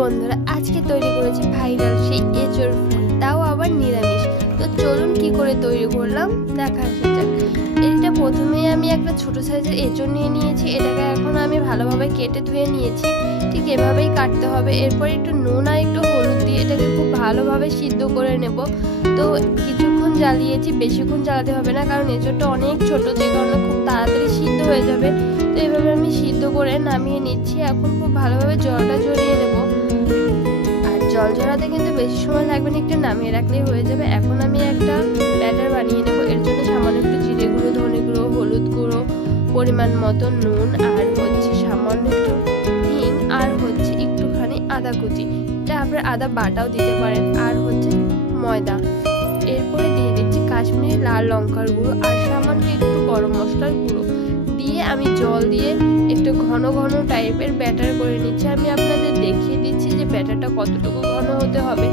বন্ধুরা, আজকে তৈরি করেছি ভাইরাল সেই এঁচোড় ফ্রাই, তাও আবার নিরামিষ। তো চলুন কি করে তৈরি করলাম দেখা যাক। এটা প্রথমেই আমি একটা ছোট সাইজের এঁচোড় নিয়ে নিয়েছি। এটাকে এখন আমি ভালোভাবে কেটে ধুয়ে নিয়েছি। ঠিক এভাবেই কাটতে হবে। এরপর একটু নুন আর একটু হলুদ দিয়ে এটাকে খুব ভালোভাবে সিদ্ধ করে নেব। তো কিছুক্ষণ জ্বালিয়েছি, বেশিক্ষণ জ্বালাতে হবে না, কারণ এঁচোড়টা অনেক ছোট, যে কারণে খুব তাড়াতাড়ি সিদ্ধ হয়ে যাবে। তো এইভাবে আমি সিদ্ধ করে নামিয়ে নিচ্ছি। এখন খুব ভালোভাবে জলটা ঝরিয়ে নেব। আর জল ঝরাতে কিন্তু বেশি সময় লাগবে না, একটু নামিয়ে রাখলেই হয়ে যাবে। এখন আমি একটা ব্যাটার বানিয়ে নেব। এর জন্য সামান্য একটু জিরে গুঁড়ো, ধনে গুঁড়ো, হলুদ গুঁড়ো, পরিমাণ মতো নুন, আর সামান্য একটু হিং, আর একটুখানি আদা কুচি, এটা আপনার আদা বাটাও দিতে পারেন, আর ময়দা। এরপরে দিয়ে দিচ্ছি কাশ্মীরি লাল লঙ্কার গুঁড়ো আর সামান্য একটু গরম মশলার গুঁড়ো দিয়ে আমি জল দিয়ে একটু ঘন ঘন টাইপের ব্যাটার করে নিচ্ছি। আমি আপনাদের দেখিয়ে দিচ্ছি যে ব্যাটারটা কতটুকু ঘন হতে হবে।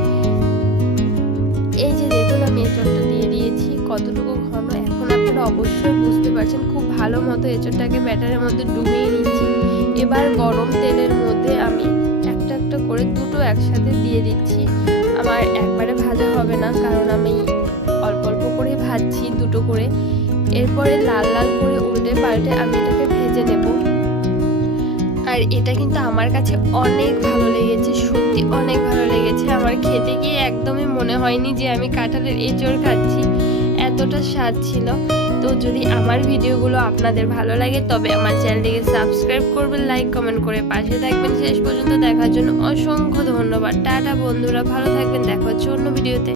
এই যে দেখুন, আমি এঁচোড়টা দিয়ে দিয়েছি কতটুকু ঘন। এখন আপনারা অবশ্যই বুঝতে পারছেন, খুব ভালো মতো এঁচোড়টাকে ব্যাটারের মধ্যে ডুবিয়ে নিচ্ছি। এবার গরম তেলের মধ্যে আমি একটা একটা করে দুটো একসাথে দিয়ে দিচ্ছি। আমার একবারে ভাজা হবে না, কারণ আমি অল্প অল্প করে ভাজছি দুটো করে। এরপরে লাল লাল করে উল্টে পাল্টে আমি এটাকে ভেজে নেব। আর এটা কিন্তু আমার কাছে অনেক ভালো লেগেছে, সত্যি অনেক ভালো লেগেছে। আমার খেতে গিয়ে একদমই মনে হয়নি যে আমি কাঁঠালের এঁচোড় খাচ্ছি, এতটা স্বাদ ছিল। তো যদি আমার ভিডিওগুলো আপনাদের ভালো লাগে তবে আমার চ্যানেলটিকে সাবস্ক্রাইব করবেন, লাইক কমেন্ট করে পাশে থাকবেন। শেষ পর্যন্ত দেখার জন্য অসংখ্য ধন্যবাদ। টাটা বন্ধুরা, ভালো থাকবেন, দেখা হচ্ছে অন্য ভিডিওতে।